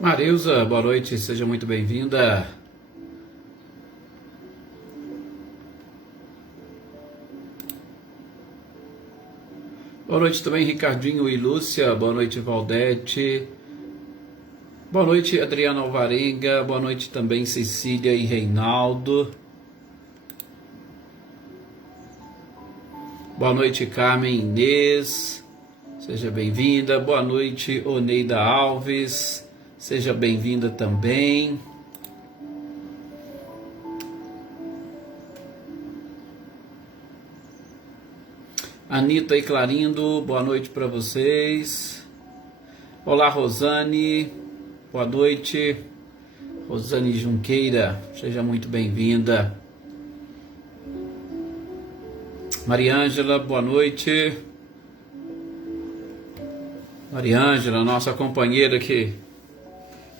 Marilza, boa noite, seja muito bem-vinda. Boa noite também, Ricardinho e Lúcia. Boa noite, Valdete. Boa noite, Adriana Alvarenga. Boa noite também, Cecília e Reinaldo. Boa noite, Carmen Inês. Seja bem-vinda. Boa noite, Oneida Alves. Seja bem-vinda também. Anitta e Clarindo, boa noite para vocês. Olá, Rosane, boa noite. Rosane Junqueira, seja muito bem-vinda. Mariângela, boa noite. Mariângela, nossa companheira que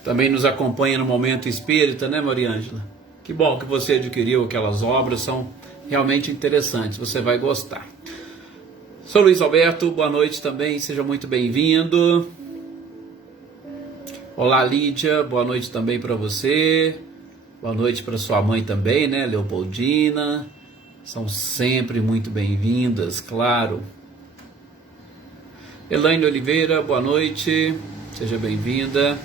também nos acompanha no Momento Espírita, né, Mariângela? Que bom que você adquiriu aquelas obras, são realmente interessantes, você vai gostar. Sou Luiz Alberto, boa noite também, seja muito bem-vindo. Olá, Lídia, boa noite também para você. Boa noite para sua mãe também, né, Leopoldina. São sempre muito bem-vindas, claro. Elaine Oliveira, boa noite, seja bem-vinda.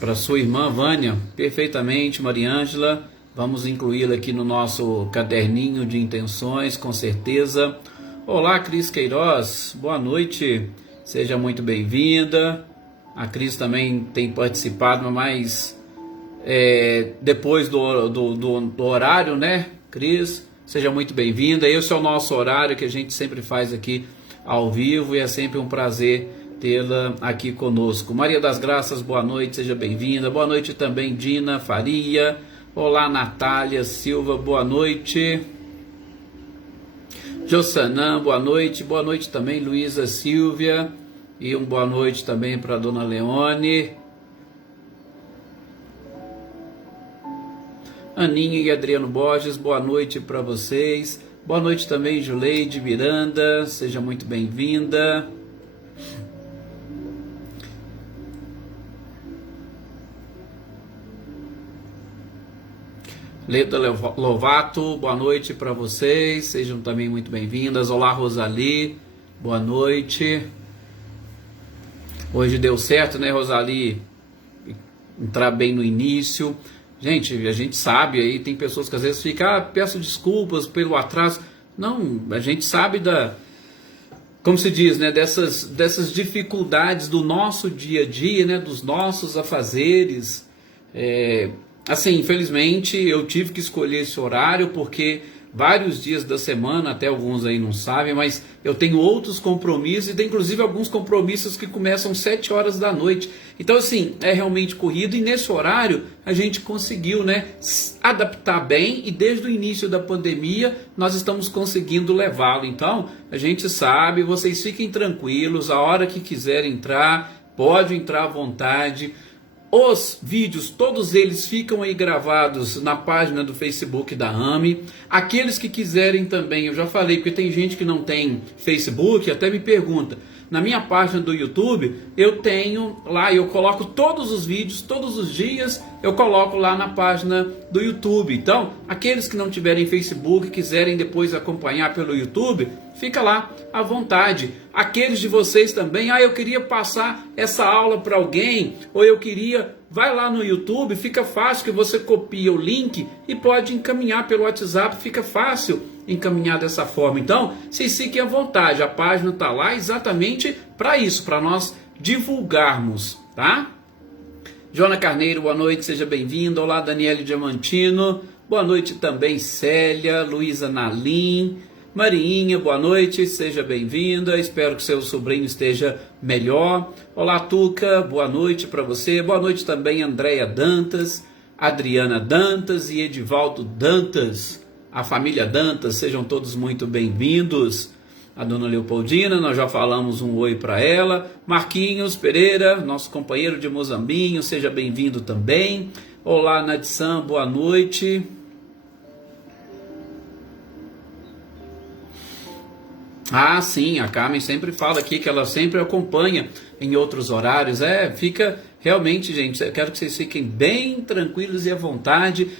Para sua irmã Vânia, perfeitamente, Mariângela. Vamos incluí-la aqui no nosso caderninho de intenções, com certeza. Olá, Cris Queiroz, boa noite, seja muito bem-vinda. A Cris também tem participado, mas depois do horário, né, Cris? Seja muito bem-vinda. Esse é o nosso horário que a gente sempre faz aqui ao vivo e é sempre um prazer tê-la aqui conosco. Maria das Graças, boa noite, seja bem-vinda. Boa noite também, Dina Faria. Olá, Natália Silva, boa noite. Jossanã, boa noite. Boa noite também, Luísa Silvia. E boa noite também para a Dona Leone. Aninha e Adriano Borges, boa noite para vocês. Boa noite também, Juleide Miranda, seja muito bem-vinda. Leda Lovato, boa noite para vocês, sejam também muito bem-vindas. Olá, Rosali, boa noite. Hoje deu certo, né, Rosali? Entrar bem no início. Gente, a gente sabe aí, tem pessoas que às vezes ficam, peço desculpas pelo atraso. Não, a gente sabe como se diz, né, dessas dificuldades do nosso dia a dia, né, dos nossos afazeres. Assim, infelizmente eu tive que escolher esse horário porque vários dias da semana, até alguns aí não sabem, mas eu tenho outros compromissos e tem inclusive alguns compromissos que começam 7 horas da noite. Então, assim, é realmente corrido e nesse horário a gente conseguiu, né, adaptar bem e desde o início da pandemia nós estamos conseguindo levá-lo. Então, a gente sabe, vocês fiquem tranquilos, a hora que quiserem entrar, pode entrar à vontade. Os vídeos, todos eles ficam aí gravados na página do Facebook da AME. Aqueles que quiserem também, eu já falei, porque tem gente que não tem Facebook, até me pergunta. Na minha página do YouTube, eu tenho lá, eu coloco todos os vídeos, todos os dias, eu coloco lá na página do YouTube. Então, aqueles que não tiverem Facebook, quiserem depois acompanhar pelo YouTube, fica lá à vontade. Aqueles de vocês também, eu queria passar essa aula para alguém, ou eu queria, vai lá no YouTube, fica fácil que você copia o link e pode encaminhar pelo WhatsApp, fica fácil encaminhar dessa forma. Então, vocês fiquem à vontade, a página está lá exatamente para isso, para nós divulgarmos, tá? Joana Carneiro, boa noite, seja bem-vinda. Olá, Daniele Diamantino, boa noite também, Célia, Luísa Nalim. Mariinha, boa noite, seja bem-vinda, espero que seu sobrinho esteja melhor. Olá, Tuca, boa noite para você. Boa noite também, Andréia Dantas, Adriana Dantas e Edivaldo Dantas. A família Dantas, sejam todos muito bem-vindos. A dona Leopoldina, nós já falamos um oi para ela. Marquinhos Pereira, nosso companheiro de Mozambinho, seja bem-vindo também. Olá, Nadsan, boa noite. Ah, sim, a Carmen sempre fala aqui que ela sempre acompanha em outros horários. Fica realmente, gente, eu quero que vocês fiquem bem tranquilos e à vontade.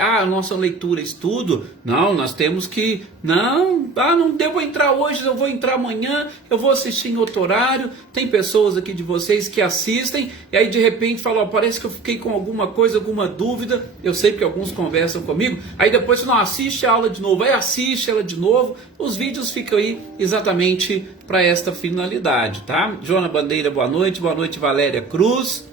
A nossa leitura, estudo, não, nós temos que, não devo entrar hoje, eu vou entrar amanhã, eu vou assistir em outro horário. Tem pessoas aqui de vocês que assistem e aí de repente falam, parece que eu fiquei com alguma coisa, alguma dúvida. Eu sei que alguns conversam comigo, aí depois não assiste a aula de novo, aí assiste ela de novo. Os vídeos ficam aí exatamente para esta finalidade, tá? Joana Bandeira, boa noite Valéria Cruz,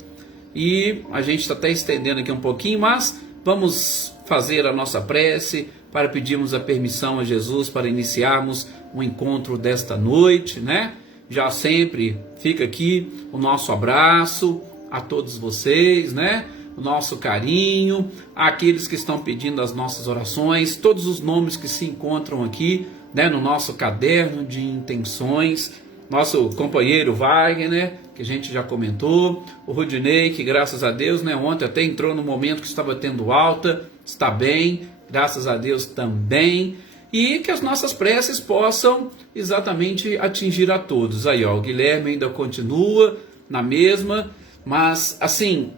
e a gente está até estendendo aqui um pouquinho, mas vamos fazer a nossa prece para pedirmos a permissão a Jesus para iniciarmos o encontro desta noite, né? Já sempre fica aqui o nosso abraço a todos vocês, né? O nosso carinho, àqueles que estão pedindo as nossas orações, todos os nomes que se encontram aqui, né, no nosso caderno de intenções, nosso companheiro Wagner, né, que a gente já comentou, o Rudinei, que graças a Deus, né, ontem até entrou no momento que estava tendo alta, está bem, graças a Deus também, e que as nossas preces possam exatamente atingir a todos. Aí, ó, o Guilherme ainda continua na mesma, mas assim,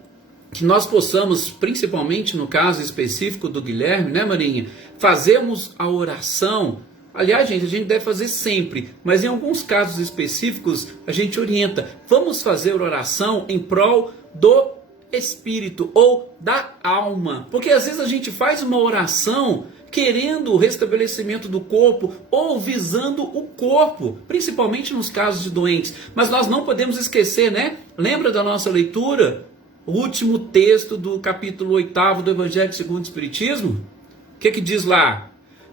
que nós possamos, principalmente no caso específico do Guilherme, né, Marinha, fazermos a oração. Aliás, gente, a gente deve fazer sempre, mas em alguns casos específicos a gente orienta. Vamos fazer oração em prol do espírito ou da alma. Porque às vezes a gente faz uma oração querendo o restabelecimento do corpo ou visando o corpo, principalmente nos casos de doentes. Mas nós não podemos esquecer, né? Lembra da nossa leitura? O último texto do capítulo 8º do Evangelho segundo o Espiritismo? O que diz lá?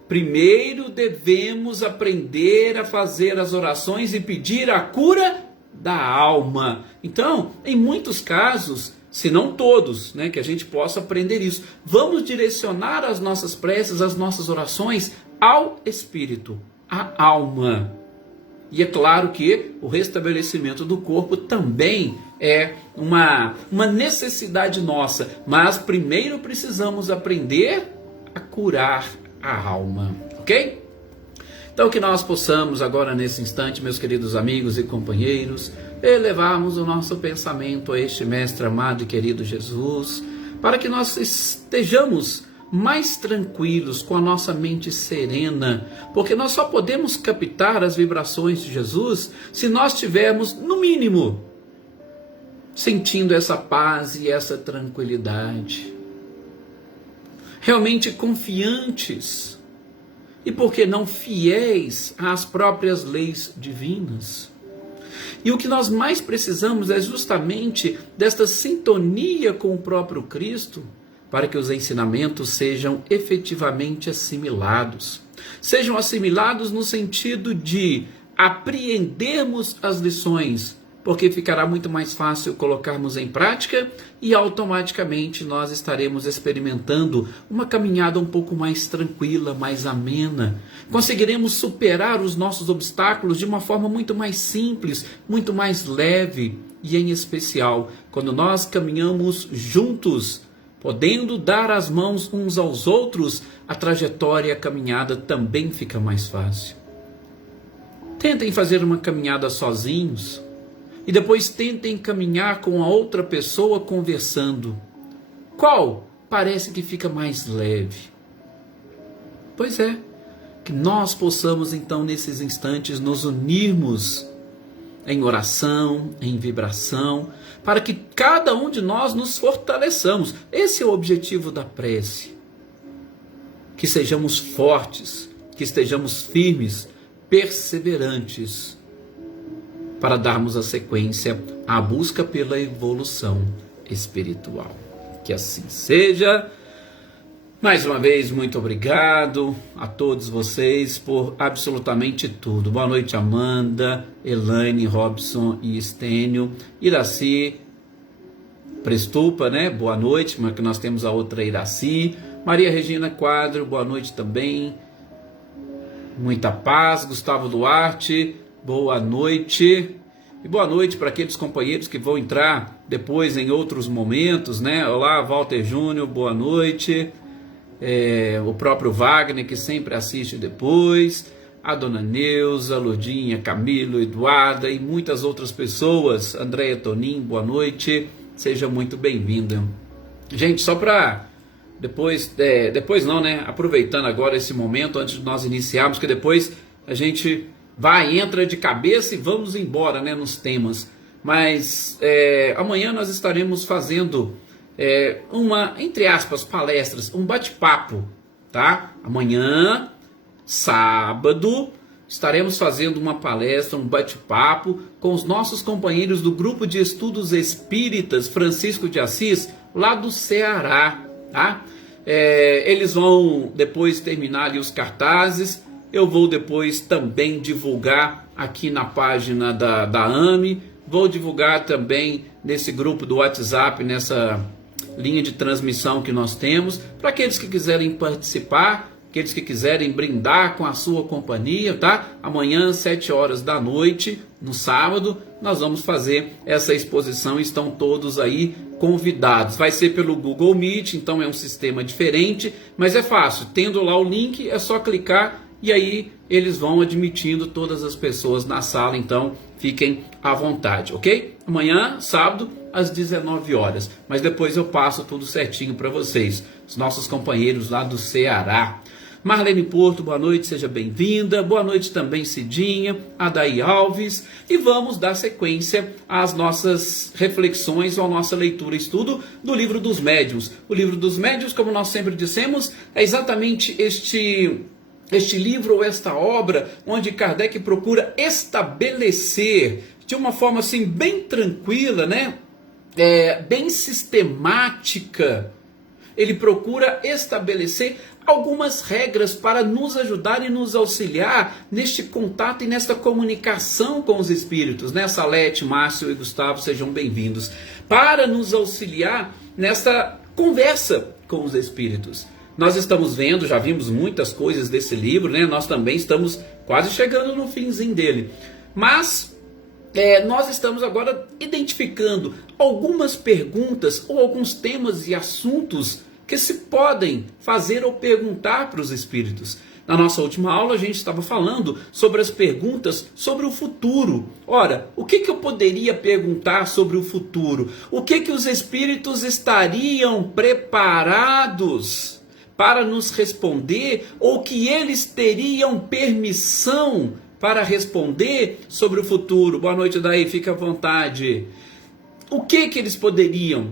Primeiro devemos aprender a fazer as orações e pedir a cura da alma. Então, em muitos casos, se não todos, né, que a gente possa aprender isso, vamos direcionar as nossas preces, as nossas orações ao espírito, à alma. E é claro que o restabelecimento do corpo também é uma necessidade nossa, mas primeiro precisamos aprender a curar a alma, ok? Então que nós possamos agora nesse instante, meus queridos amigos e companheiros, elevarmos o nosso pensamento a este mestre amado e querido Jesus, para que nós estejamos mais tranquilos, com a nossa mente serena, porque nós só podemos captar as vibrações de Jesus se nós tivermos, no mínimo, sentindo essa paz e essa tranquilidade, realmente confiantes e, por que não, fiéis às próprias leis divinas. E o que nós mais precisamos é justamente desta sintonia com o próprio Cristo, para que os ensinamentos sejam efetivamente assimilados. Sejam assimilados no sentido de apreendermos as lições, porque ficará muito mais fácil colocarmos em prática e automaticamente nós estaremos experimentando uma caminhada um pouco mais tranquila, mais amena. Conseguiremos superar os nossos obstáculos de uma forma muito mais simples, muito mais leve e, em especial, quando nós caminhamos juntos, podendo dar as mãos uns aos outros, a trajetória e a caminhada também fica mais fácil. Tentem fazer uma caminhada sozinhos e depois tentem caminhar com a outra pessoa conversando. Qual parece que fica mais leve? Pois é, que nós possamos então nesses instantes nos unirmos em oração, em vibração, para que cada um de nós nos fortaleçamos. Esse é o objetivo da prece. Que sejamos fortes, que estejamos firmes, perseverantes, para darmos a sequência à busca pela evolução espiritual. Que assim seja. Mais uma vez, muito obrigado a todos vocês por absolutamente tudo. Boa noite, Amanda, Elaine, Robson e Estênio. Iraci Prestupa, né? Boa noite, mas que nós temos a outra Iraci. Maria Regina Quadro, boa noite também. Muita paz. Gustavo Duarte, boa noite. E boa noite para aqueles companheiros que vão entrar depois em outros momentos, né? Olá, Walter Júnior, boa noite. O próprio Wagner, que sempre assiste depois. a dona Neuza, Lourdinha, Camilo, Eduarda e muitas outras pessoas. Andréia Tonim, boa noite, seja muito bem-vinda. Gente, só para depois não, né? Aproveitando agora esse momento antes de nós iniciarmos, que depois a gente entra de cabeça e vamos embora, né, nos temas. Mas amanhã nós estaremos fazendo uma, entre aspas, palestras, um bate-papo, tá? Amanhã, sábado, estaremos fazendo uma palestra, um bate-papo com os nossos companheiros do grupo de estudos espíritas Francisco de Assis, lá do Ceará, tá? Eles vão depois terminar ali os cartazes. Eu vou depois também divulgar aqui na página da AME, vou divulgar também nesse grupo do WhatsApp, nessa linha de transmissão que nós temos, para aqueles que quiserem participar, aqueles que quiserem brindar com a sua companhia, tá? Amanhã, 7 horas da noite, no sábado, nós vamos fazer essa exposição, estão todos aí convidados. Vai ser pelo Google Meet, então é um sistema diferente, mas é fácil, tendo lá o link, é só clicar e aí eles vão admitindo todas as pessoas na sala, então fiquem à vontade, ok? Amanhã, sábado, às 19 horas, mas depois eu passo tudo certinho para vocês, os nossos companheiros lá do Ceará. Marlene Porto, boa noite, seja bem-vinda. Boa noite também, Cidinha, Adaí Alves. E vamos dar sequência às nossas reflexões, à nossa leitura e estudo do Livro dos Médiuns. O Livro dos Médiuns, como nós sempre dissemos, é exatamente este livro ou esta obra onde Kardec procura estabelecer de uma forma assim bem tranquila, né? Bem sistemática. Ele procura estabelecer algumas regras para nos ajudar e nos auxiliar neste contato e nesta comunicação com os espíritos, né? Salete, Márcio e Gustavo, sejam bem-vindos. Para nos auxiliar nesta conversa com os espíritos. Nós estamos vendo, já vimos muitas coisas desse livro, né? Nós também estamos quase chegando no finzinho dele. Mas nós estamos agora identificando algumas perguntas ou alguns temas e assuntos que se podem fazer ou perguntar para os espíritos. Na nossa última aula a gente estava falando sobre as perguntas sobre o futuro. Ora, o que eu poderia perguntar sobre o futuro? O que os espíritos estariam preparados para nos responder, ou que eles teriam permissão para responder sobre o futuro? Boa noite, Daí, fica à vontade. O que eles poderiam?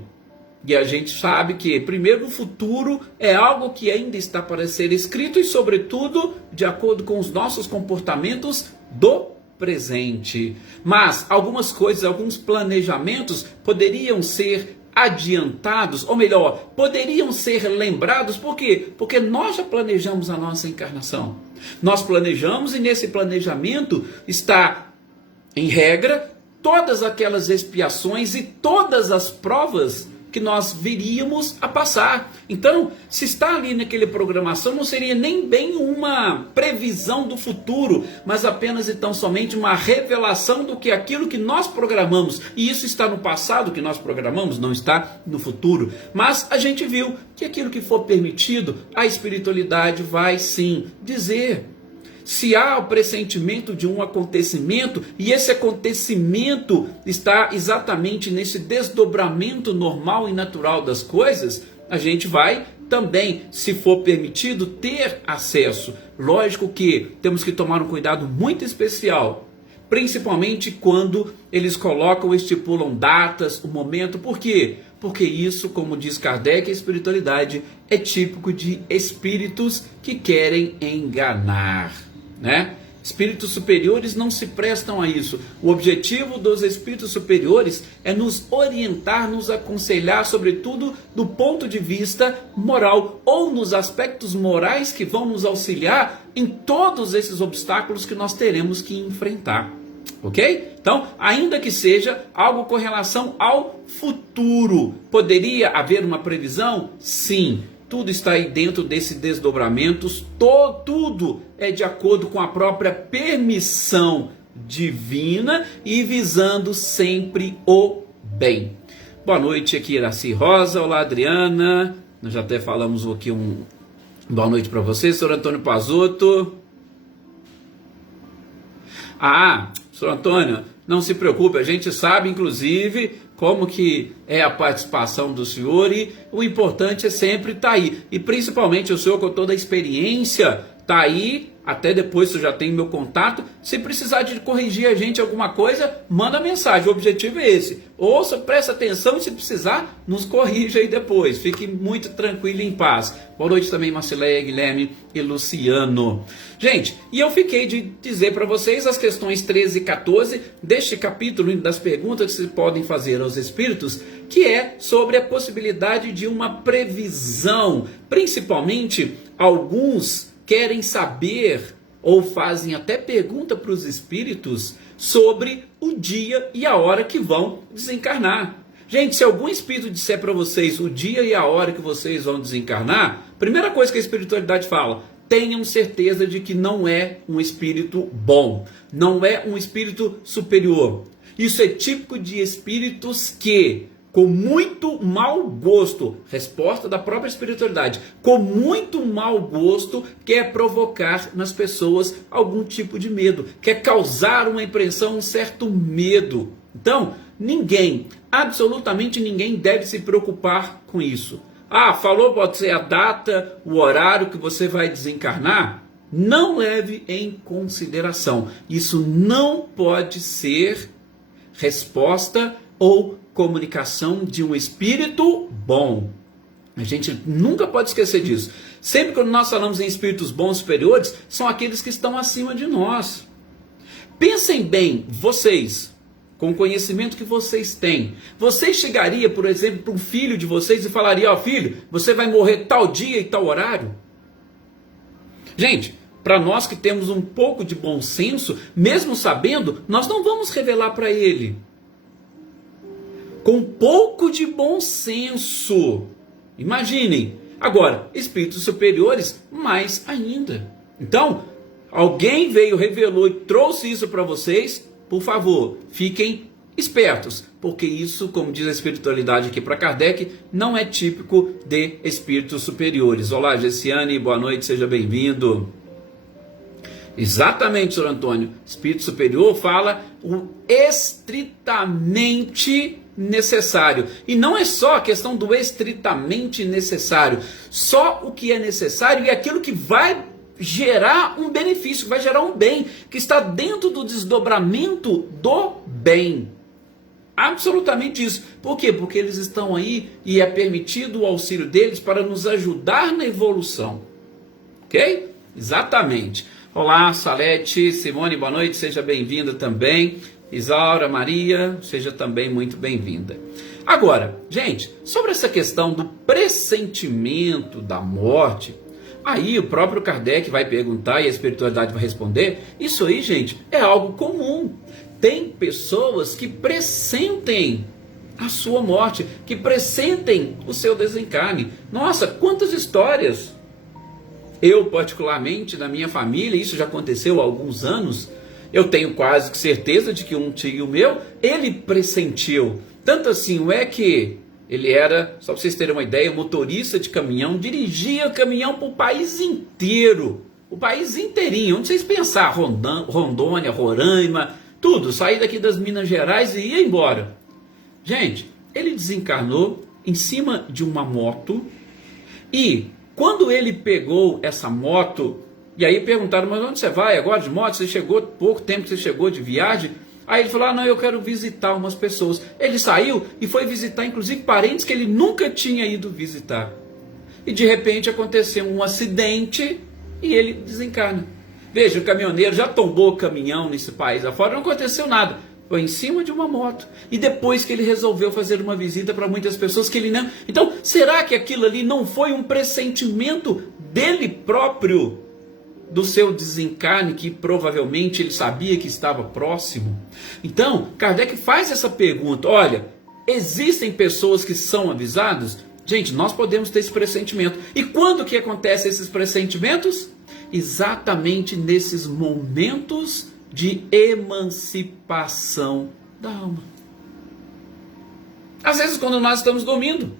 E a gente sabe que, primeiro, o futuro é algo que ainda está para ser escrito e, sobretudo, de acordo com os nossos comportamentos do presente. Mas algumas coisas, alguns planejamentos poderiam ser adiantados, ou melhor, poderiam ser lembrados. Por quê? Porque nós já planejamos a nossa encarnação. Nós planejamos e nesse planejamento está, em regra, todas aquelas expiações e todas as provas que nós viríamos a passar. Então, se está ali naquele programação, não seria nem bem uma previsão do futuro, mas apenas e tão somente uma revelação do que aquilo que nós programamos. E isso está no passado, que nós programamos, não está no futuro. Mas a gente viu que aquilo que for permitido, a espiritualidade vai sim dizer. Se há o pressentimento de um acontecimento, e esse acontecimento está exatamente nesse desdobramento normal e natural das coisas, a gente vai também, se for permitido, ter acesso. Lógico que temos que tomar um cuidado muito especial, principalmente quando eles colocam, estipulam datas, o momento. Por quê? Porque isso, como diz Kardec, a espiritualidade é típico de espíritos que querem enganar, né? Espíritos superiores não se prestam a isso. O objetivo dos espíritos superiores é nos orientar, nos aconselhar, sobretudo do ponto de vista moral, ou nos aspectos morais que vão nos auxiliar em todos esses obstáculos que nós teremos que enfrentar. Ok? Então, ainda que seja algo com relação ao futuro, poderia haver uma previsão? Sim. Tudo está aí dentro desses desdobramentos, tudo é de acordo com a própria permissão divina e visando sempre o bem. Boa noite aqui, Iraci Rosa. Olá, Adriana. Nós já até falamos aqui boa noite para você, senhor Antônio Pazotto. Ah, Sr. Antônio, não se preocupe, a gente sabe, inclusive, como que é a participação do senhor e o importante é sempre estar aí. E principalmente o senhor com toda a experiência está aí, até depois você já tem meu contato. Se precisar de corrigir a gente alguma coisa, manda mensagem, o objetivo é esse. Ouça, presta atenção e se precisar, nos corrija aí depois. Fique muito tranquilo e em paz. Boa noite também, Marcileia, Guilherme e Luciano. Gente, e eu fiquei de dizer para vocês as questões 13 e 14 deste capítulo das perguntas que se podem fazer aos espíritos, que é sobre a possibilidade de uma previsão. Principalmente, alguns querem saber ou fazem até pergunta para os espíritos sobre o dia e a hora que vão desencarnar. Gente, se algum espírito disser para vocês o dia e a hora que vocês vão desencarnar, primeira coisa que a espiritualidade fala, tenham certeza de que não é um espírito bom, não é um espírito superior. Isso é típico de espíritos que, com muito mau gosto, resposta da própria espiritualidade, com muito mau gosto, quer provocar nas pessoas algum tipo de medo, quer causar uma impressão, um certo medo. Então, ninguém, absolutamente ninguém deve se preocupar com isso. Ah, falou, pode ser a data, o horário que você vai desencarnar? Não leve em consideração. Isso não pode ser resposta ou comunicação de um espírito bom. A gente nunca pode esquecer disso. Sempre quando nós falamos em espíritos bons superiores, são aqueles que estão acima de nós. Pensem bem, vocês, com o conhecimento que vocês têm, vocês chegariam, por exemplo, para um filho de vocês e falaria, ó filho, você vai morrer tal dia e tal horário? Gente, para nós que temos um pouco de bom senso, mesmo sabendo, nós não vamos revelar para ele. Com um pouco de bom senso. Imaginem. Agora, espíritos superiores, mais ainda. Então, alguém veio, revelou e trouxe isso para vocês, por favor, fiquem espertos, porque isso, como diz a espiritualidade aqui para Kardec, não é típico de espíritos superiores. Olá, Gessiane, boa noite, seja bem-vindo. Exatamente, Sr. Antônio. Espírito superior fala o estritamente necessário. E não é só a questão do estritamente necessário. Só o que é necessário e aquilo que vai gerar um benefício, vai gerar um bem, que está dentro do desdobramento do bem. Absolutamente isso. Por quê? Porque eles estão aí e é permitido o auxílio deles para nos ajudar na evolução. Ok? Exatamente. Olá, Salete, Simone, boa noite, seja bem-vinda também. Isaura, Maria, seja também muito bem-vinda. Agora, gente, sobre essa questão do pressentimento da morte, aí o próprio Kardec vai perguntar e a espiritualidade vai responder, isso aí, gente, é algo comum. Tem pessoas que pressentem a sua morte, que pressentem o seu desencarne. Nossa, quantas histórias! Eu, particularmente, na minha família, isso já aconteceu há alguns anos, eu tenho quase certeza de que um tio meu, ele pressentiu. Tanto assim, é que ele era, só para vocês terem uma ideia, motorista de caminhão, dirigia caminhão para o país inteiro. O país inteirinho, onde vocês pensar, Rondônia, Roraima, tudo, sair daqui das Minas Gerais e ia embora. Gente, ele desencarnou em cima de uma moto e quando ele pegou essa moto, e aí perguntaram, mas onde você vai agora de moto? Você chegou, pouco tempo que você chegou de viagem? Aí ele falou, não, eu quero visitar umas pessoas. Ele saiu e foi visitar, inclusive, parentes que ele nunca tinha ido visitar. E de repente aconteceu um acidente e ele desencarna. Veja, o caminhoneiro já tombou o caminhão nesse país afora, não aconteceu nada. Foi em cima de uma moto. E depois que ele resolveu fazer uma visita para muitas pessoas que ele não... Então, será que aquilo ali não foi um pressentimento dele próprio, do seu desencarne, que provavelmente ele sabia que estava próximo? Então, Kardec faz essa pergunta. Olha, existem pessoas que são avisadas? Gente, nós podemos ter esse pressentimento. E quando que acontecem esses pressentimentos? Exatamente nesses momentos de emancipação da alma. Às vezes, quando nós estamos dormindo,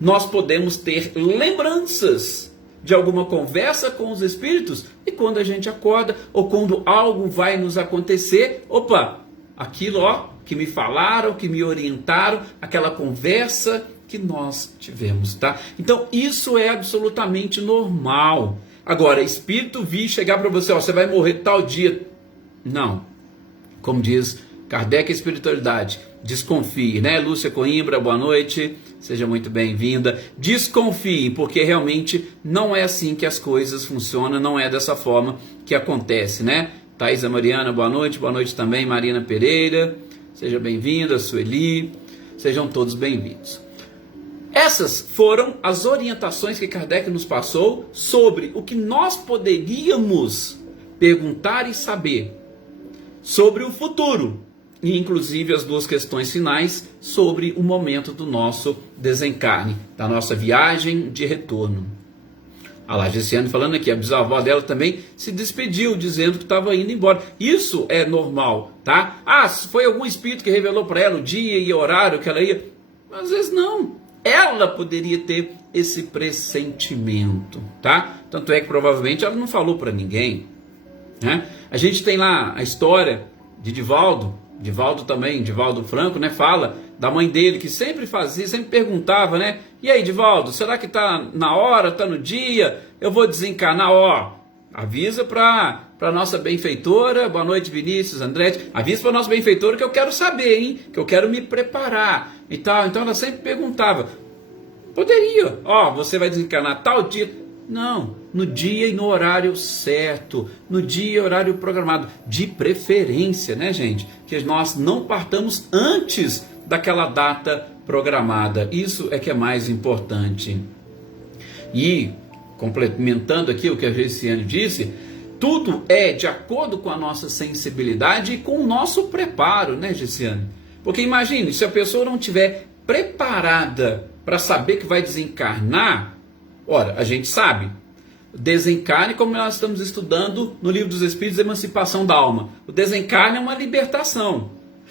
nós podemos ter lembranças de alguma conversa com os espíritos, e quando a gente acorda, ou quando algo vai nos acontecer, opa, aquilo que me falaram, que me orientaram, aquela conversa que nós tivemos, tá? Então isso é absolutamente normal. Agora, espírito vir chegar para você, você vai morrer tal dia. Não. Como diz Kardec, espiritualidade, desconfie, né? Lúcia Coimbra, boa noite, seja muito bem-vinda. Desconfie, porque realmente não é assim que as coisas funcionam, não é dessa forma que acontece, né? Thaisa Mariana, boa noite também, Marina Pereira, seja bem-vinda, Sueli, sejam todos bem-vindos. Essas foram as orientações que Kardec nos passou sobre o que nós poderíamos perguntar e saber sobre o futuro, e inclusive as duas questões finais sobre o momento do nosso desencarne, da nossa viagem de retorno. A lá, Gessiane falando aqui, a bisavó dela também se despediu, dizendo que estava indo embora. Isso é normal, tá? Foi algum espírito que revelou para ela o dia e o horário que ela ia? Às vezes não. Ela poderia ter esse pressentimento, tá? Tanto é que provavelmente ela não falou para ninguém, né? A gente tem lá a história de Divaldo também, Divaldo Franco, né? Fala da mãe dele que sempre fazia, sempre perguntava, né? E aí, Divaldo, será que tá na hora, tá no dia? Eu vou desencarnar, avisa para nossa benfeitora, boa noite Vinícius, Andretti, avisa para nossa benfeitora que eu quero saber, hein? Que eu quero me preparar e tal. Então ela sempre perguntava, poderia, você vai desencarnar tal dia? Não, no dia e no horário certo, no dia e horário programado, de preferência, né, gente? Que nós não partamos antes daquela data programada, isso é que é mais importante. E, complementando aqui o que a Gessiane disse, tudo é de acordo com a nossa sensibilidade e com o nosso preparo, né, Gessiane? Porque imagine, se a pessoa não estiver preparada para saber que vai desencarnar, ora, a gente sabe, desencarne, como nós estamos estudando no Livro dos Espíritos, Emancipação da Alma. O desencarne é uma libertação.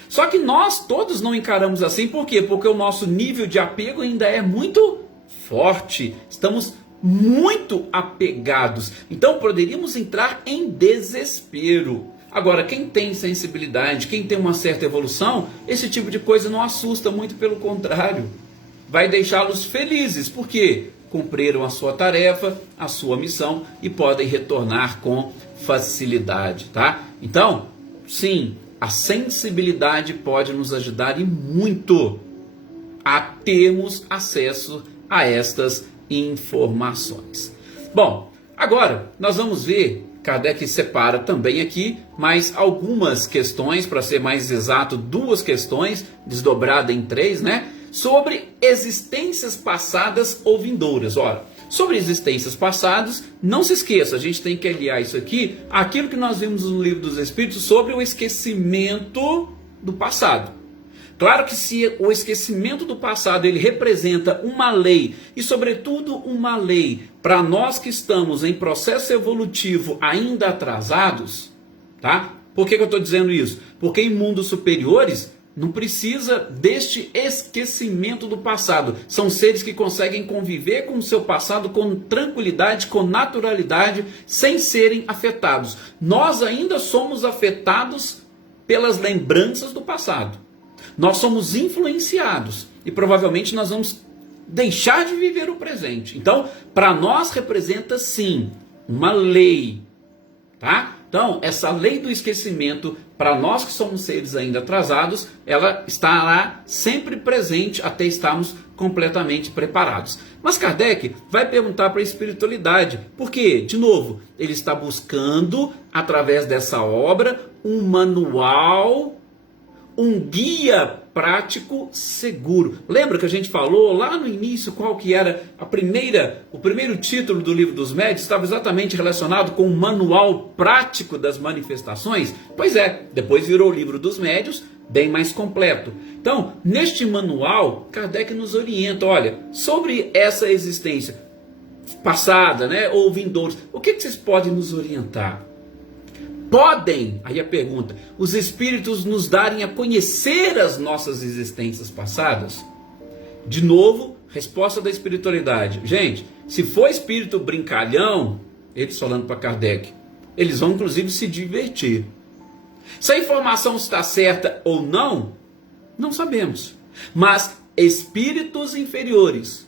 Só que nós todos não encaramos assim, por quê? Porque o nosso nível de apego ainda é muito forte. Estamos muito apegados. Então poderíamos entrar em desespero. Agora, quem tem sensibilidade, quem tem uma certa evolução, esse tipo de coisa não assusta, muito pelo contrário. Vai deixá-los felizes. Por quê? Cumpriram a sua tarefa, a sua missão e podem retornar com facilidade, tá? Então, sim, a sensibilidade pode nos ajudar e muito a termos acesso a estas informações. Bom, agora nós vamos ver, Kardec separa também aqui mais algumas questões, para ser mais exato, 2 questões, desdobrada em 3, né? Sobre existências passadas ou vindouras. Ora, sobre existências passadas, não se esqueça, a gente tem que aliar isso aqui àquilo que nós vimos no Livro dos Espíritos sobre o esquecimento do passado. Claro que se o esquecimento do passado ele representa uma lei, e sobretudo uma lei para nós que estamos em processo evolutivo ainda atrasados, tá? Por que eu estou dizendo isso? Porque em mundos superiores não precisa deste esquecimento do passado. São seres que conseguem conviver com o seu passado com tranquilidade, com naturalidade, sem serem afetados. Nós ainda somos afetados pelas lembranças do passado. Nós somos influenciados e provavelmente nós vamos deixar de viver o presente. Então, para nós representa sim uma lei, tá? Então, essa lei do esquecimento, para nós que somos seres ainda atrasados, ela estará sempre presente até estarmos completamente preparados. Mas Kardec vai perguntar para a espiritualidade, porque, de novo, ele está buscando, através dessa obra, um manual, um guia prático seguro. Lembra que a gente falou lá no início qual que era o primeiro título do Livro dos Médiuns? Estava exatamente relacionado com o manual prático das manifestações? Pois é, depois virou o Livro dos Médiuns, bem mais completo. Então, neste manual, Kardec nos orienta, olha, sobre essa existência passada, né, ou vindouros, o que vocês podem nos orientar? Podem, aí a pergunta, os espíritos nos darem a conhecer as nossas existências passadas? De novo, resposta da espiritualidade. Gente, se for espírito brincalhão, eles falando para Kardec, eles vão inclusive se divertir. Se a informação está certa ou não, não sabemos. Mas espíritos inferiores,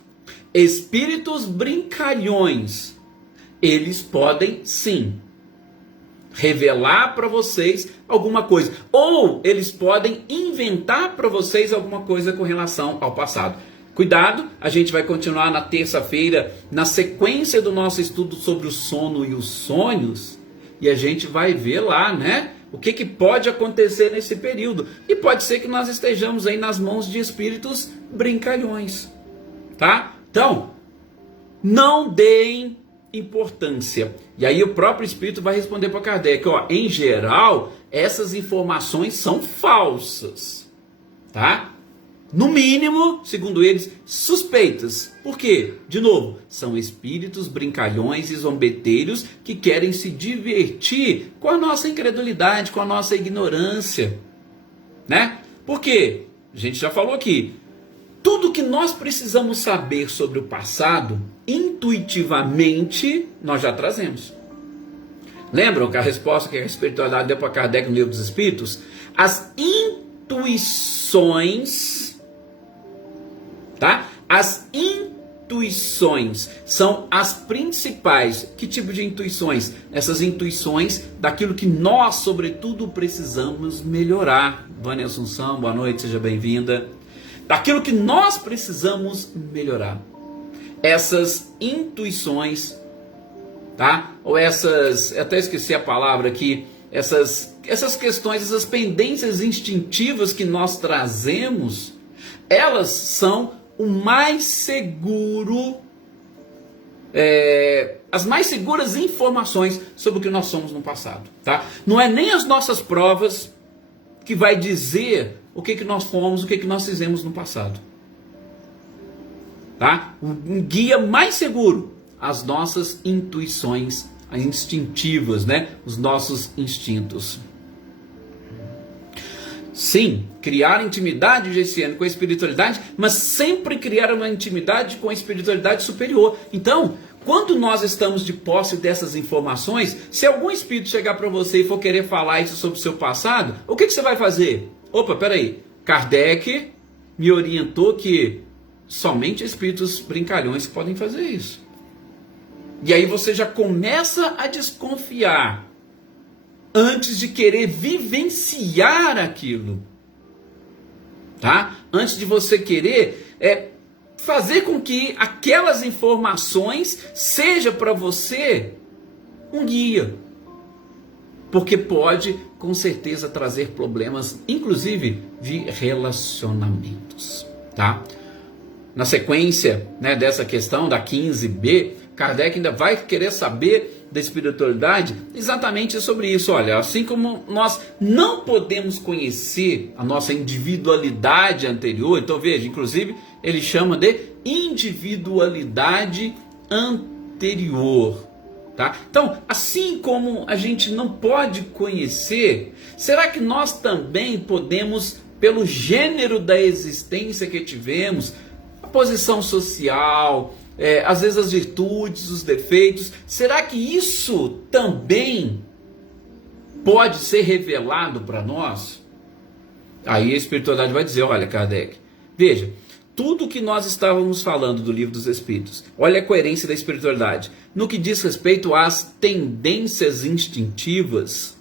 espíritos brincalhões, eles podem sim revelar para vocês alguma coisa, ou eles podem inventar para vocês alguma coisa com relação ao passado. Cuidado, a gente vai continuar na terça-feira, na sequência do nosso estudo sobre o sono e os sonhos, e a gente vai ver lá, né, o que pode acontecer nesse período. E pode ser que nós estejamos aí nas mãos de espíritos brincalhões, tá? Então, não deem importância. E aí o próprio espírito vai responder para Kardec, ó, em geral, essas informações são falsas, tá? No mínimo, segundo eles, suspeitas. Por quê? De novo, são espíritos brincalhões e zombeteiros que querem se divertir com a nossa incredulidade, com a nossa ignorância, né? Por quê? A gente já falou aqui, tudo que nós precisamos saber sobre o passado, intuitivamente, nós já trazemos. Lembram que a resposta que a espiritualidade deu para Kardec no Livro dos Espíritos? As intuições, tá? As intuições são as principais. Que tipo de intuições? Essas intuições daquilo que nós, sobretudo, precisamos melhorar. Vânia Assunção, boa noite, seja bem-vinda. Daquilo que nós precisamos melhorar. Essas intuições, tá? Ou essas, eu até esqueci a palavra aqui, essas questões, essas pendências instintivas que nós trazemos, elas são o mais seguro, as mais seguras informações sobre o que nós somos no passado, tá? Não é nem as nossas provas que vai dizer o que nós fomos, o que nós fizemos no passado, tá? Um guia mais seguro, as nossas intuições instintivas, né? Os nossos instintos. Sim, criar intimidade, Gessiane, com a espiritualidade, mas sempre criar uma intimidade com a espiritualidade superior. Então, quando nós estamos de posse dessas informações, se algum espírito chegar para você e for querer falar isso sobre o seu passado, o que você vai fazer? Opa, peraí, Kardec me orientou que somente espíritos brincalhões podem fazer isso. E aí você já começa a desconfiar antes de querer vivenciar aquilo, tá? Antes de você querer fazer com que aquelas informações seja para você um guia, porque pode com certeza trazer problemas, inclusive de relacionamentos, tá? Na sequência, né, dessa questão da 15b, Kardec ainda vai querer saber da espiritualidade exatamente sobre isso. Olha, assim como nós não podemos conhecer a nossa individualidade anterior, então veja, inclusive ele chama de individualidade anterior, tá? Então, assim como a gente não pode conhecer, será que nós também podemos, pelo gênero da existência que tivemos, a posição social, às vezes as virtudes, os defeitos, será que isso também pode ser revelado para nós? Aí a espiritualidade vai dizer, olha, Kardec, veja, tudo que nós estávamos falando do Livro dos Espíritos, olha a coerência da espiritualidade, no que diz respeito às tendências instintivas,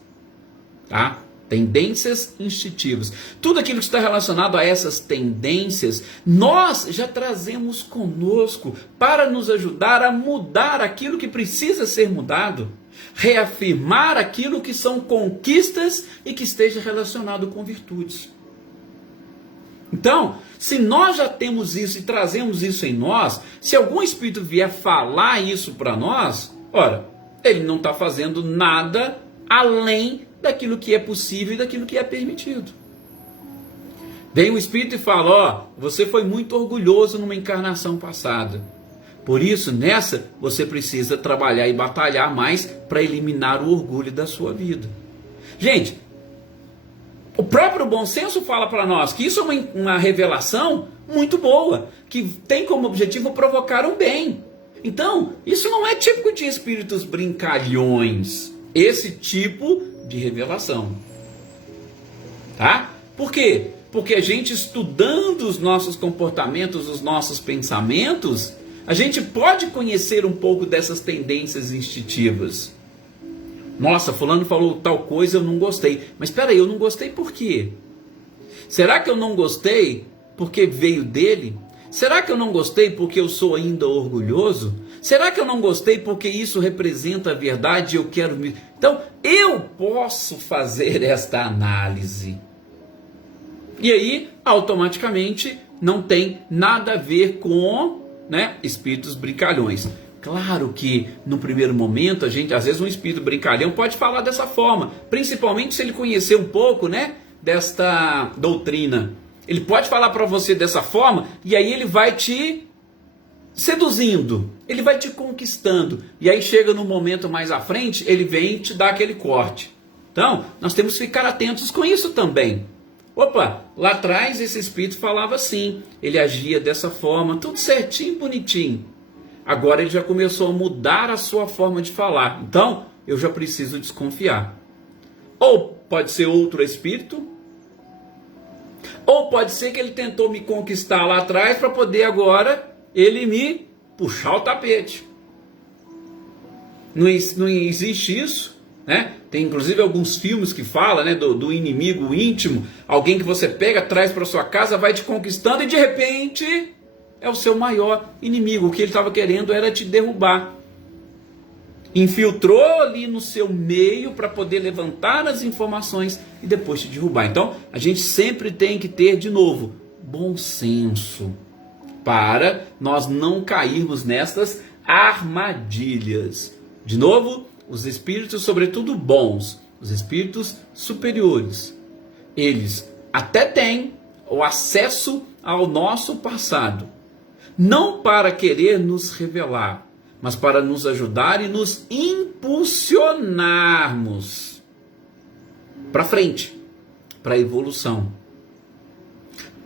tá? Tendências instintivas. Tudo aquilo que está relacionado a essas tendências, nós já trazemos conosco para nos ajudar a mudar aquilo que precisa ser mudado, reafirmar aquilo que são conquistas e que esteja relacionado com virtudes. Então, se nós já temos isso e trazemos isso em nós, se algum espírito vier falar isso para nós, ora, ele não está fazendo nada além daquilo que é possível e daquilo que é permitido. Vem um espírito e fala, ó, você foi muito orgulhoso numa encarnação passada. Por isso, nessa, você precisa trabalhar e batalhar mais para eliminar o orgulho da sua vida. Gente, O próprio bom senso fala para nós que isso é uma revelação muito boa, que tem como objetivo provocar um bem. Então, isso não é típico de espíritos brincalhões, esse tipo de revelação. Tá? Por quê? Porque a gente estudando os nossos comportamentos, os nossos pensamentos, a gente pode conhecer um pouco dessas tendências instintivas. Nossa, fulano falou tal coisa, eu não gostei. Mas espera aí, eu não gostei por quê? Será que eu não gostei porque veio dele? Será que eu não gostei porque eu sou ainda orgulhoso? Será que eu não gostei porque isso representa a verdade e eu quero me... Então, eu posso fazer esta análise. E aí, automaticamente, não tem nada a ver com, espíritos brincalhões. Claro que no primeiro momento, às vezes um espírito brincalhão pode falar dessa forma, principalmente se ele conhecer um pouco, desta doutrina. Ele pode falar para você dessa forma e aí ele vai te seduzindo, ele vai te conquistando. E aí chega no momento mais à frente, ele vem te dar aquele corte. Então, nós temos que ficar atentos com isso também. Opa, lá atrás esse espírito falava assim, ele agia dessa forma, tudo certinho, bonitinho. Agora ele já começou a mudar a sua forma de falar. Então, eu já preciso desconfiar. Ou pode ser outro espírito, ou pode ser que ele tentou me conquistar lá atrás para poder agora ele me puxar o tapete. Não existe isso, Tem inclusive alguns filmes que falam, do inimigo íntimo, alguém que você pega, traz para sua casa, vai te conquistando e de repente é o seu maior inimigo. O que ele estava querendo era te derrubar. Infiltrou ali no seu meio para poder levantar as informações e depois te derrubar. Então, a gente sempre tem que ter, de novo, bom senso para nós não cairmos nessas armadilhas. De novo, os espíritos, sobretudo bons, os espíritos superiores, eles até têm o acesso ao nosso passado, não para querer nos revelar, mas para nos ajudar e nos impulsionarmos para frente, para a evolução.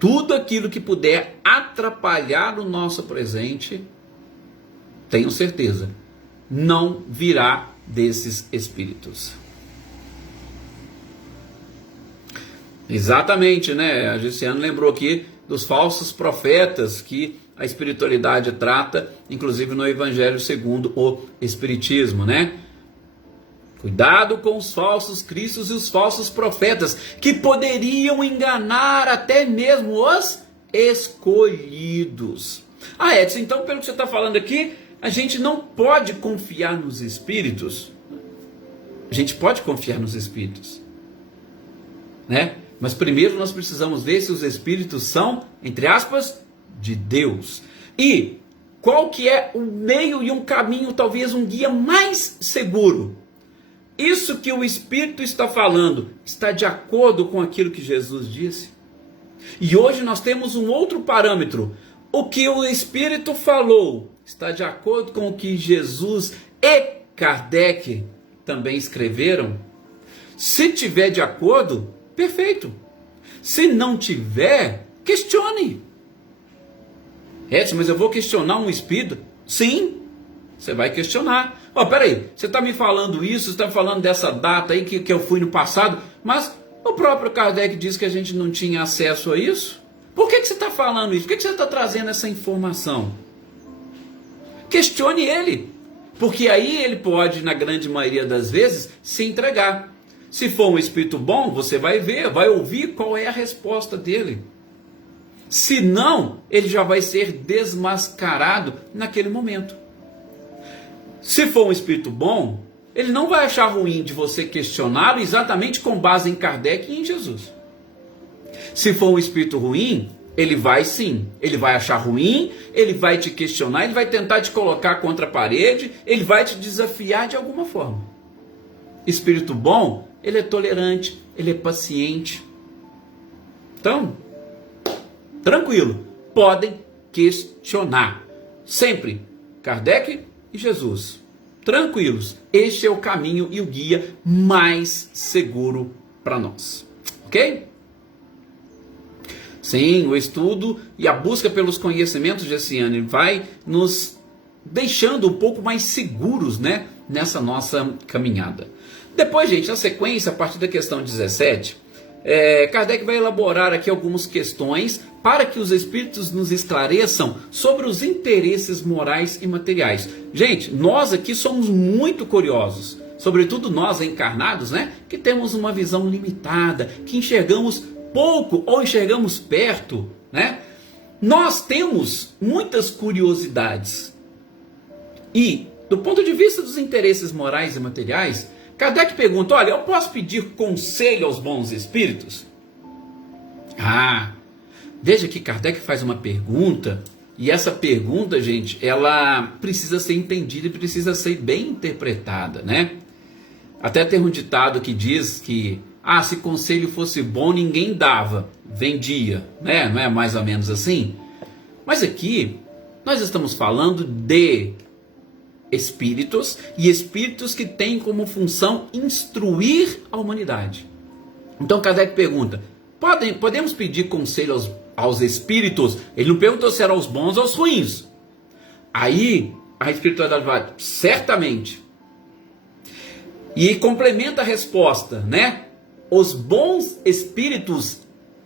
Tudo aquilo que puder atrapalhar o nosso presente, tenho certeza, não virá desses espíritos. Exatamente, A Giciane lembrou aqui dos falsos profetas que a espiritualidade trata, inclusive no Evangelho segundo o Espiritismo, Cuidado com os falsos cristos e os falsos profetas, que poderiam enganar até mesmo os escolhidos. Edson, então pelo que você está falando aqui, a gente não pode confiar nos espíritos? A gente pode confiar nos espíritos, Mas primeiro nós precisamos ver se os espíritos são, entre aspas, de Deus. E qual que é o meio e um caminho, talvez um guia mais seguro? Isso que o Espírito está falando está de acordo com aquilo que Jesus disse? E hoje nós temos um outro parâmetro. O que o Espírito falou está de acordo com o que Jesus e Kardec também escreveram? Se tiver de acordo, perfeito. Se não tiver, questione. Edson, mas eu vou questionar um espírito? Sim, você vai questionar. Peraí, você está me falando isso, você está me falando dessa data aí que eu fui no passado, mas o próprio Kardec disse que a gente não tinha acesso a isso? Por que você está falando isso? Por que você está trazendo essa informação? Questione ele, porque aí ele pode, na grande maioria das vezes, se entregar. Se for um espírito bom, você vai ver, vai ouvir qual é a resposta dele. Se não, ele já vai ser desmascarado naquele momento. Se for um espírito bom, ele não vai achar ruim de você questioná-lo exatamente com base em Kardec e em Jesus. Se for um espírito ruim, ele vai sim, ele vai achar ruim, ele vai te questionar, ele vai tentar te colocar contra a parede, ele vai te desafiar de alguma forma. Espírito bom, ele é tolerante, ele é paciente. Então, tranquilo, podem questionar. Sempre Kardec e Jesus. Tranquilos, este é o caminho e o guia mais seguro para nós. ok? Sim, o estudo e a busca pelos conhecimentos, Gessiane, vai nos deixando um pouco mais seguros, né, nessa nossa caminhada. Depois, gente, na sequência, a partir da questão 17, Kardec vai elaborar aqui algumas questões para que os espíritos nos esclareçam sobre os interesses morais e materiais. Gente, nós aqui somos muito curiosos, sobretudo nós encarnados, né, que temos uma visão limitada, que enxergamos pouco ou enxergamos perto, né? Nós temos muitas curiosidades. E, do ponto de vista dos interesses morais e materiais, Kardec pergunta, olha, eu posso pedir conselho aos bons espíritos? Veja que Kardec faz uma pergunta, e essa pergunta, gente, ela precisa ser entendida e precisa ser bem interpretada, né? Até tem um ditado que diz que se conselho fosse bom, ninguém dava, vendia, né? Não é mais ou menos assim? Mas aqui, nós estamos falando de espíritos, e espíritos que têm como função instruir a humanidade. Então Kardec pergunta, podemos pedir conselho aos espíritos? Ele não perguntou se eram aos bons ou aos ruins. Aí, a espiritualidade vai, certamente. E complementa a resposta, né? Os bons espíritos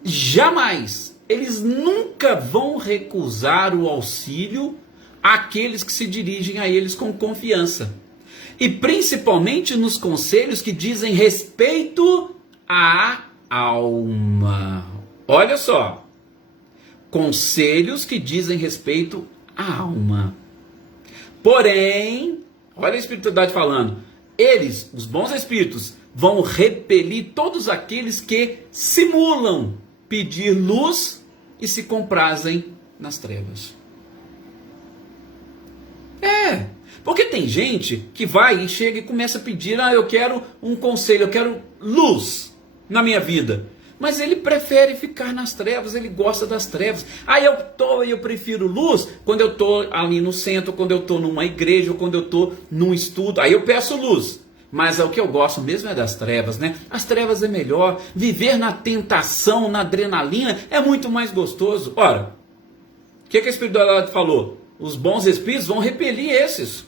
jamais, eles nunca vão recusar o auxílio àqueles que se dirigem a eles com confiança. E principalmente nos conselhos que dizem respeito à alma. Olha só, conselhos que dizem respeito à alma. Porém, olha a espiritualidade falando, eles, os bons espíritos, vão repelir todos aqueles que simulam pedir luz e se comprazem nas trevas. Porque tem gente que vai e chega e começa a pedir, eu quero um conselho, eu quero luz na minha vida. Mas ele prefere ficar nas trevas, ele gosta das trevas. Eu prefiro luz quando eu estou ali no centro, quando eu estou numa igreja, ou quando eu estou num estudo, aí eu peço luz. Mas o que eu gosto mesmo é das trevas, né? As trevas é melhor, viver na tentação, na adrenalina, é muito mais gostoso. Ora, o que a espiritualidade falou? Os bons espíritos vão repelir esses.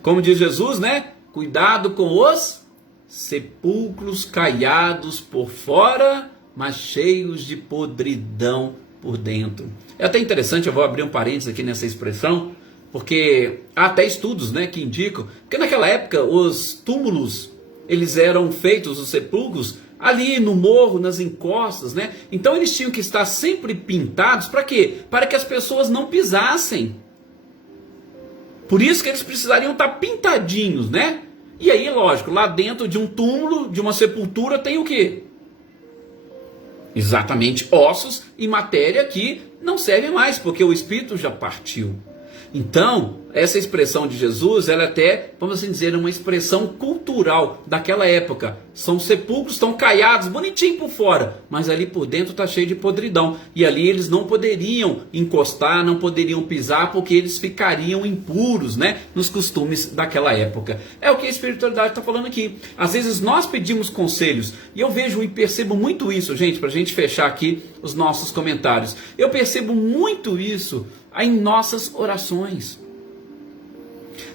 Como diz Jesus, né? Cuidado com os sepulcros caiados por fora, mas cheios de podridão por dentro. É até interessante, eu vou abrir um parênteses aqui nessa expressão, porque há até estudos, né, que indicam que naquela época os túmulos, eles eram feitos, os sepulcros, ali no morro, nas encostas, né? Então eles tinham que estar sempre pintados, para quê? Para que as pessoas não pisassem. Por isso que eles precisariam estar pintadinhos, né? E aí, lógico, lá dentro de um túmulo, de uma sepultura, tem o quê? Exatamente, ossos e matéria que não serve mais, porque o espírito já partiu. Então, essa expressão de Jesus, ela é até, vamos assim dizer, uma expressão cultural daquela época. São sepulcros, estão caiados, bonitinho por fora, mas ali por dentro está cheio de podridão. E ali eles não poderiam encostar, não poderiam pisar, porque eles ficariam impuros, né, nos costumes daquela época. É o que a espiritualidade está falando aqui. Às vezes nós pedimos conselhos, e eu vejo e percebo muito isso, gente, para a gente fechar aqui os nossos comentários. Eu percebo muito isso em nossas orações.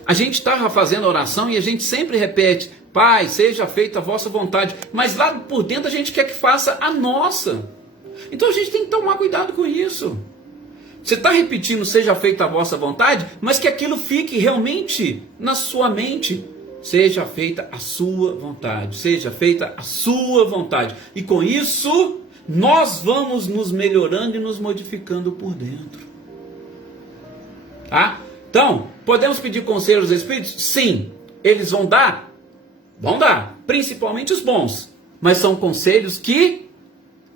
A gente está fazendo oração e a gente sempre repete, Pai, seja feita a vossa vontade, mas lá por dentro a gente quer que faça a nossa. Então a gente tem que tomar cuidado com isso. Você está repetindo, seja feita a vossa vontade, mas que aquilo fique realmente na sua mente. Seja feita a sua vontade, seja feita a sua vontade. E com isso, nós vamos nos melhorando e nos modificando por dentro. Tá? Então, podemos pedir conselho aos espíritos? Sim. Eles vão dar? Vão dar. Principalmente os bons. Mas são conselhos que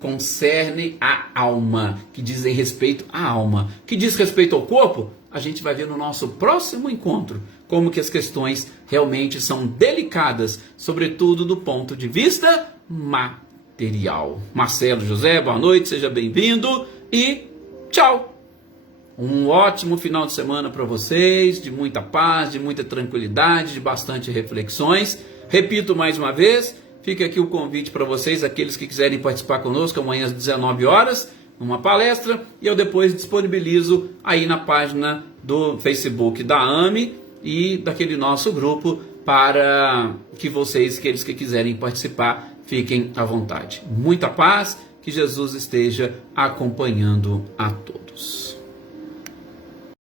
concernem a alma. Que dizem respeito à alma. Que diz respeito ao corpo? A gente vai ver no nosso próximo encontro. Como que as questões realmente são delicadas. Sobretudo do ponto de vista material. Marcelo José, boa noite. Seja bem-vindo. E tchau. Um ótimo final de semana para vocês, de muita paz, de muita tranquilidade, de bastante reflexões. Repito mais uma vez, fica aqui o convite para vocês, aqueles que quiserem participar conosco amanhã às 19 horas, numa palestra, e eu depois disponibilizo aí na página do Facebook da AME e daquele nosso grupo para que vocês, aqueles que quiserem participar, fiquem à vontade. Muita paz, que Jesus esteja acompanhando a todos.